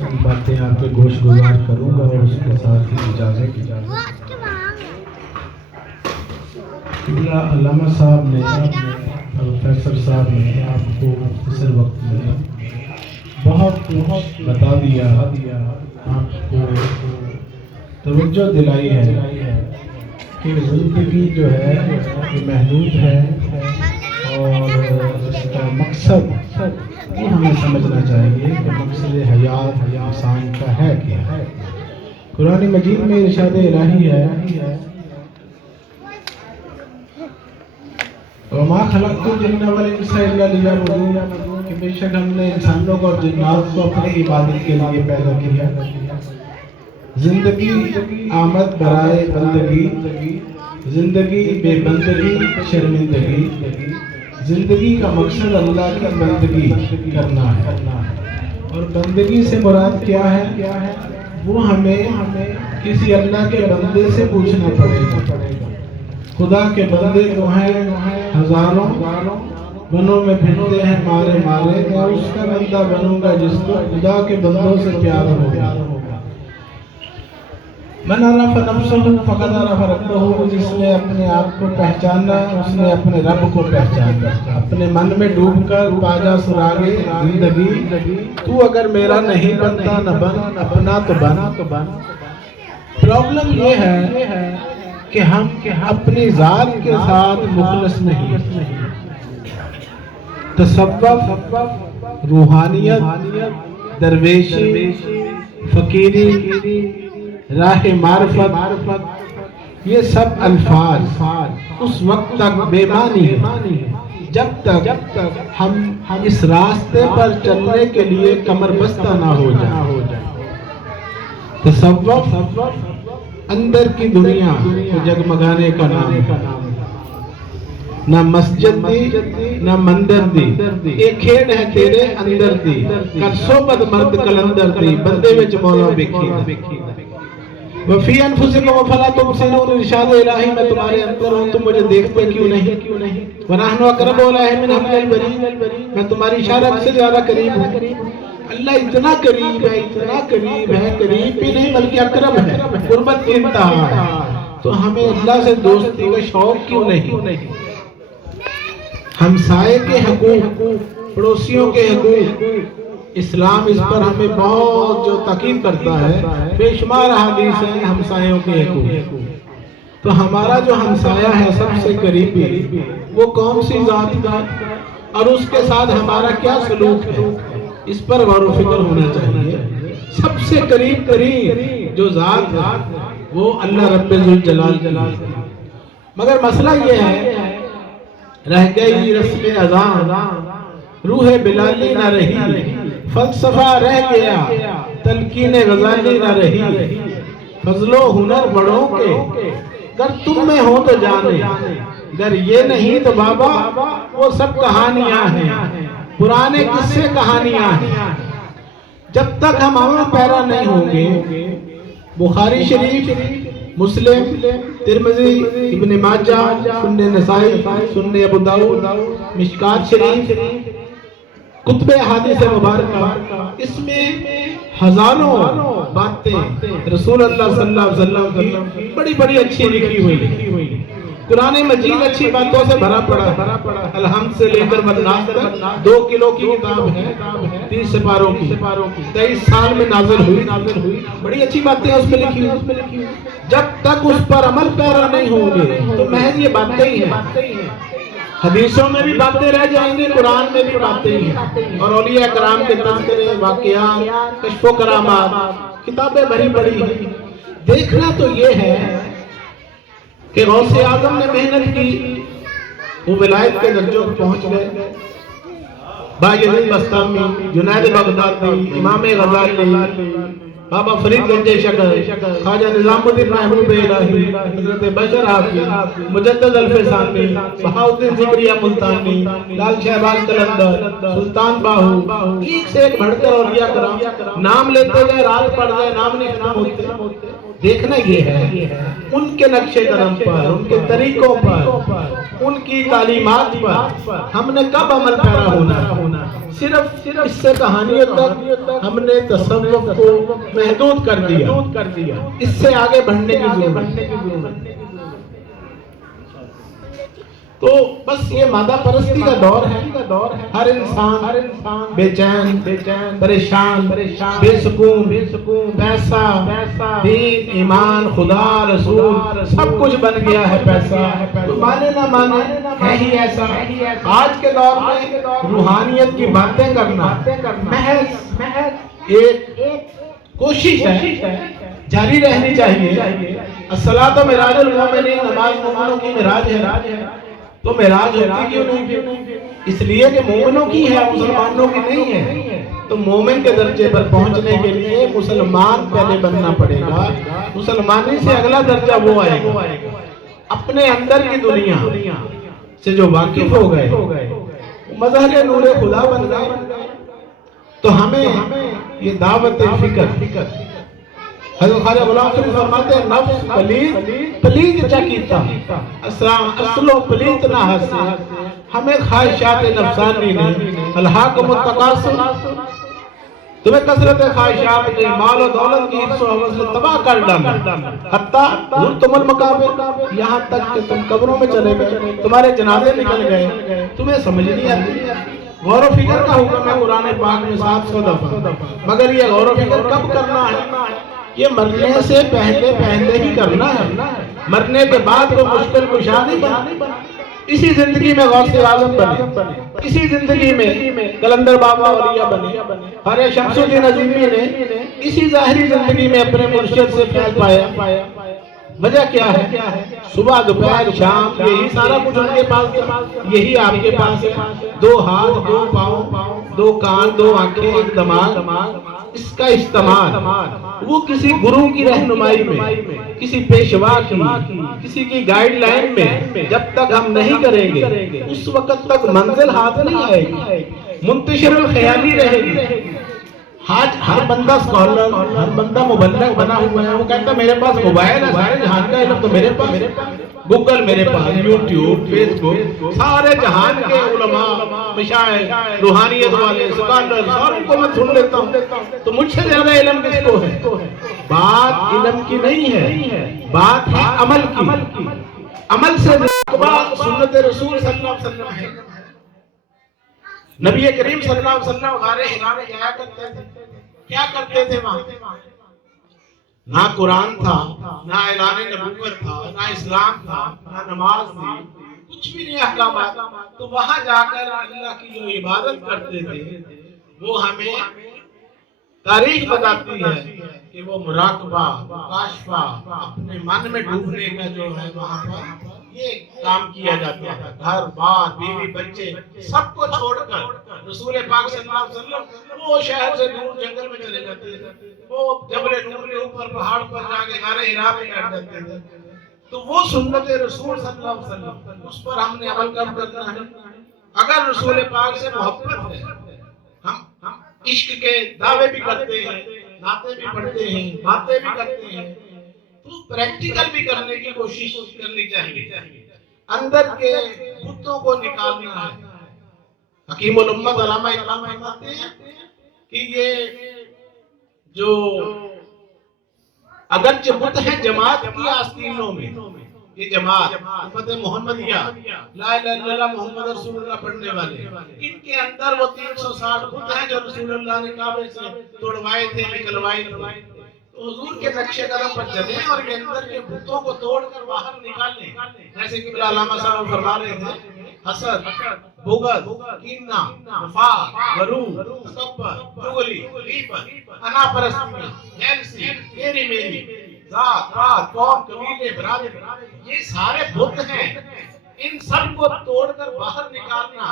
چند باتیں آپ کے گوش گزار کروں گا اور اس کے ساتھ ہی اجازت علامہ صاحب نے پروفیسر صاحب نے آپ کو مختصر وقت میں بہت بتا دیا، آپ کو توجہ دلائی ہے کہ زندگی جو ہے یہ محدود ہے اور اس کا مقصد یہ ہمیں سمجھنا چاہیے کہ مقصد حیات انسان کا ہے کیا ہے۔ قرآن مجید میں ارشاد الہی ہے وَمَا خَلَقْتُ الْجِنَّ وَالْإِنسَ إِلَّا لِيَعْبُدُونِ، کہ بے شک ہم نے انسانوں کو اور جنات کو اپنی عبادت کے لیے پیدا کیا۔ زندگی آمد برائے بندگی، زندگی بے بندگی شرمندگی، زندگی کا مقصد اللہ کی بندگی کرنا ہے، اور بندگی سے مراد کیا ہے؟ وہ ہمیں کسی اللہ کے بندے سے پوچھنا پڑے گا۔ خدا کے بندے جو ہیں ہزاروں بنوں میں پھرتے ہیں مارے مارے، میں اس کا بندہ بنوں گا جس کو خدا کے بندوں سے پیار ہوگا۔ من عرف نفسہ فقد عرف ربہ، جس نے اپنے آپ کو پہچانا اس نے اپنے رب کو پہچانا۔ اپنے من میں ڈوب کر پاجا سراغے زندگی، تو اگر میرا نہیں بنتا نہ بن، اپنا تو بن۔ پرابلم یہ ہے کہ ہم اپنی ذات کے ساتھ مخلص نہیں۔ تصوف، روحانیت، درویشی، فقیری، راہ معرفت، یہ سب الفاظ اس وقت تک بے معنی ہے جب تک ہم اس راستے پر چلنے کے لیے کمر بستہ نہ ہو جائیں۔ تصوف اندر کی دنیا کو جگمگانے کا نام ہے، نہ مسجد دی نہ مندر دی، ایک کھیڑ ہے تیرے اندر دی، کر صحبت مرد کلندر دی، بندے وچ مولا بکھی وفی انفسکم افلا تبصرون، ارشاد الہی میں تمہارے اندر ہوں، تم مجھے دیکھتے کیوں نہیں؟ ونحن اقرب الیہ من حبل الورید، میں تمہاری شارک سے زیادہ قریب ہوں۔ اللہ اتنا قریب ہے، اتنا قریب ہے، قریب بھی نہیں بلکہ اقرب ہے، قربت کی انتہا ہے۔ تو ہمیں اللہ سے دوستی کا شوق کیوں نہیں؟ ہمسائے کے حقوق، پڑوسیوں کے حقوق، اسلام اس پر ہمیں بہت جو تاکید کرتا ہے، بے شمار احادیث ہیں ہمسایوں کے حقوق۔ تو ہمارا جو ہمسایہ ہے سب سے قریبی، وہ کون سی ذات کا اور اس کے ساتھ ہمارا کیا سلوک ہے، اس پر غور و فکر ہونا چاہیے۔ سب سے قریب جو ذات ہے وہ اللہ رب ذوالجلال ہے، مگر مسئلہ یہ ہے رہ گئی رسم اذان، روح بلالی نہ رہی، فلسفہ رہ گیا تلقین غزالی نہ رہی، فضل و ہنر بڑوں کے گر تم میں ہو تو جانے، گر یہ نہیں تو بابا وہ سب کہانیاں ہیں، پرانے قصے کہانیاں ہیں۔ جب تک ہم عمل پیرا نہیں ہوں گے، بخاری شریف، مسلم، ترمذی، ابن ماجہ، سنن نسائی، سنن ابو داؤد، مشکات شریف، کتب احادیث مبارکہ، اس میں ہزاروں باتیں رسول اللہ صلی اللہ علیہ وسلم کی بڑی بڑی اچھی لکھی ہوئی۔ قرآن مجید اچھی باتوں سے بھرا پڑا ہے، الحمد سے لے کر والناس تک 2 کلو کی کتاب ہے، 30 سپاروں کی، 23 سال میں نازل ہوئی، بڑی اچھی باتیں اس میں لکھی ہوئی۔ جب تک اس پر عمل پیرا نہیں ہوں گے تو محض یہ باتیں ہی ہیں۔ حدیثوں میں بھی باتیں رہ جائیں گی، قرآن میں بھی باتیں ہی ہیں، اور اولیاء کرام کے تذکرے، واقعات، کشف و کرامات، کتابیں بھری بڑی ہیں۔ دیکھنا تو یہ ہے کہ غوث اعظم نے محنت کی، وہ ولایت کے درجوں پر پہنچ گئے۔ بایزید بستامی، جنید بغدادی، امام غزالی، بابا فرید گنج شکر، خواجہ نظام الدین محبوب الہی، حضرت بشر حافظ، مجدد الفسانی، بہاء الدین زبریہ ملتانی، لال شہباز قلندر، سلطان باہو، ایک سے ایک بڑھ کر اولیاء کرام، نام لیتے گئے، رات پڑھ گئے، نام نہیں ختم ہوتے۔ دیکھنا یہ ہے ان کے نقش قدم پر، ان کے طریقوں پر، ان کی تعلیمات پر ہم نے کب عمل پیرا ہونا ہے۔ صرف اس سے کہانیوں تک ہم نے تصوف کو محدود کر دیا، اس سے آگے بڑھنے کی ضرورت ہے۔ تو بس یہ مادہ پرستی کا دور ہے، ہر انسان بے چین، پریشان، بے سکون، پیسہ، دین، ایمان، خدا، رسول، سب کچھ بن گیا ہے پیسہ۔ تو مانے نہ مانے ہے ہی ایسا۔ آج کے دور میں روحانیت کی باتیں کرنا محض ایک کوشش ہے، جاری رہنی چاہیے۔ الصلاۃ معراج المومنین، نماز مومنوں کی معراج ہے، تو معراج ہوتی کیوں نہیں؟ اس لیے کہ مومنوں کی ہے، مسلمانوں کی نہیں ہے۔ تو مومن کے درجے پر پہنچنے کے لیے مسلمان پہلے بننا پڑے گا، مسلمانی سے اگلا درجہ وہ آئے گا۔ اپنے اندر کی دنیا سے جو واقف ہو گئے، مظہر نور خدا بن گئے، تو ہمیں یہ دعوت فکر، حضرت خواجہ غلام فرید فرماتے ہیں نفس پلید چکیتا اصل و پلید نہ ہسے، ہمیں خواہشات نفسانی نے الحاکم التکاثر، تمہیں کثرت خواہشات نے مال و دولت کی حرص و حوث نے تباہ کر ڈالا، حتیٰ زرتم المقابر، یہاں تک کہ تم قبروں میں چلے گئے، تمہارے جنازے نکل گئے، تمہیں سمجھ نہیں آتی۔ غور و فکر کا حکم ہے قرآن پاک میں 700 دفعہ، مگر یہ غور و فکر کب کرنا ہے؟ یہ مرنے سے پہلے ہی کرنا ہے۔ مرنے کے بعد وہ مشکل کشا نہیں بنا، اسی زندگی میں غوث اعظم بنے، اسی زندگی میں قلندر بابا ولیہ بنے، خواجہ شمس الدین عظیمی نے اسی ظاہری زندگی میں اپنے مرشد سے فیض پایا۔ وجہ کیا ہے؟ صبح دوپہر شام یہی سارا کچھ ان کے پاس تھا، یہی آپ کے پاس ہے۔ 2 ہاتھ، 2 پاؤں، 2 کان، 2 آنکھیں، 1 دماغ، اس کا استعمال وہ کسی گرو کی رہنمائی میں، کسی پیشوا کی، کسی کی گائیڈ لائن میں جب تک ہم نہیں کریں گے اس وقت تک منزل ہاتھ نہیں آئے گی، منتشر الخیالی رہے گی۔ آج ہر بندہ سکالر، ہر بندہ مبلغ بنا ہوا ہے، وہ کہتا ہے میرے پاس موبائل ہے، سارے جہان کا علم تو میرے پاس، گوگل میرے پاس، یوٹیوب، فیس بک، سارے جہان کے علماء، مشائخ، روحانیت والے، سکالر، ساروں کو میں سن لیتا ہوں، تو مجھ سے زیادہ علم کس کو ہے؟ بات علم کی نہیں ہے، بات ہے عمل کی۔ عمل سے سنت رسول صلی اللہ علیہ وسلم ہے۔ نبی کریم صلی اللہ علیہ وسلم غار حرا میں جایا کرتے تھے، کیا کرتے تھے وہاں؟ نہ قرآن تھا، نہ اعلان نبوت تھا، نہ اسلام تھا، نہ نماز تھی، کچھ بھی نہیں احکامات، تو وہاں جا کر اللہ کی جو عبادت کرتے تھے وہ ہمیں تاریخ بتاتی ہے کہ وہ مراقبہ، مکاشفہ، اپنے من میں ڈوبنے کا جو ہے وہاں پر یہ کام کیا جاتا ہے۔ گھر بار، بیوی بچے سب کو چھوڑ کر رسول پاک صلی اللہ علیہ وسلم وہ شہر سے دور جنگل میں چلے جاتے تھے، وہ جبل نور کے اوپر پہاڑ پر جا کے غار حرا میں بیٹھ جاتے تھے۔ تو وہ سنت رسول صلی اللہ علیہ وسلم، اس پر ہم نے عمل کب کرنا ہے؟ اگر رسول پاک سے محبت ہے، ہم عشق کے دعوے بھی کرتے ہیں، نعتیں بھی پڑھتے ہیں، باتیں بھی کرتے ہیں، تو پریکٹیکل بھی کرنے کی کوشش کرنی چاہیے۔ اندر کے بتوں کو نکالنا ہے۔ حکیم الامت علامہ اقبال فرماتے ہیں کہ یہ جو اگرچہ بت ہیں جماعت کی آستینوں میں، یہ جماعت امت محمدیہ لا الہ الا اللہ محمد رسول اللہ پڑھنے والے، ان کے اندر وہ 360 بت ہیں جو رسول اللہ نے کعبے سے توڑوائے تھے، نکلوائے تھے۔ تو حضور کے نقش قدم پر چلیں اور یہ اندر کے بتوں کو توڑ کر باہر نکالیں، جیسے کہ علامہ صاحب فرما رہے تھے، حسد، بغض، کینہ، نفاق، غرور، تکبر، چغلی، غیبت، انا پرستی، جیلسی، تیری میری، ذات پات، قوم، قبیلے، برادری، یہ سارے بت ہیں۔ ان سب کو توڑ کر باہر نکالنا،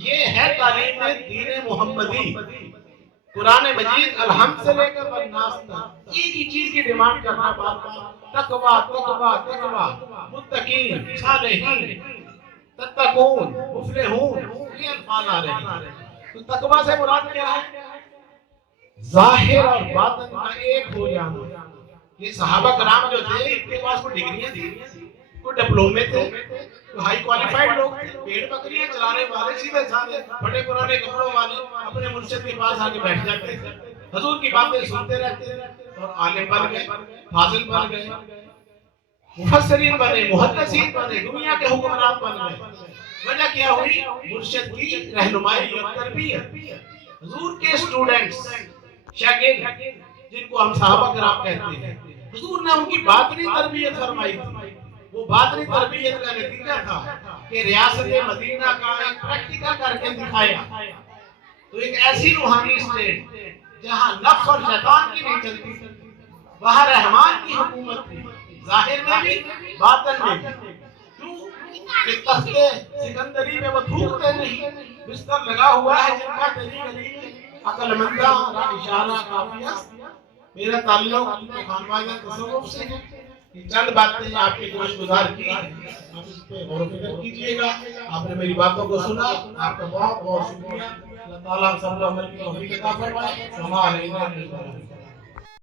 یہ ہے تعلیم دین محمدی۔ قرآن مجید الحمد سے لے کر والناس تک ایک ہی چیز کی ڈیمانڈ کرنا، تقویٰ، تقویٰ، تقویٰ، متقین، صالحین، تتقون، مفلحون، یہ الفاظ آ رہے ہیں۔ تو تقویٰ سے مراد کیا ہے؟ ظاہر اور باطن کا ایک ہو جانا۔ یہ صحابہ کرام جو تھے ان کے پاس کوئی ڈگریاں تھی، کوئی ڈپلومے تھے، تو ہائی کوالیفائڈ لوگ تھے، بھیڑ بکریاں چلانے والے، سیدھے سادھے بڑے پرانے کپڑوں والے اپنے مرشد کے پاس آ کے بیٹھ جاتے تھے، حضور کی باتیں سنتے رہتے تھے، اور عالم بن گئے، فاضل بن گئے، مفسرین بنے، محدثین بنے، دنیا کے حکمران بن گئے۔ وجہ کیا ہوئی؟ مرشد کی رہنمائی اور تربیت۔ حضور کے اسٹوڈنٹس، شاگرد، جن کو ہم صحابہ کرام کہتے ہیں، حضور نے ان کی باطنی تربیت فرمائی تھی۔ وہ باطنی تربیت کا نتیجہ تھا کہ ریاست مدینہ کا ایک پریکٹیکل کر کے دکھایا، تو ایک ایسی روحانی اسٹیٹ جہاں نفس اور شیطان کی نہیں چلتی تھی، وہاں رحمان کی حکومت تھی، ظاہر میں بھی باطن میں بھی۔ کیوں کہ تختے سکندری میں وہ تھوکتے نہیں، بستر لگا ہوا ہے جن کا تری گلی میں عقل مندہ را اشارہ کافیہ۔ میرا تعلق اپنے خانوادہ تصوف سے ہے، یہ چند باتیں آپ کی گوش گزار کی، آپ اس پہ غور و فکر کیجئے گا۔ آپ نے میری باتوں کو سنا، آپ کا بہت بہت شکریہ۔ اللہ تعالیٰ ہم سب کو عمل کی توفیق عطا فرمائے۔ وما علینا الا البلاغ۔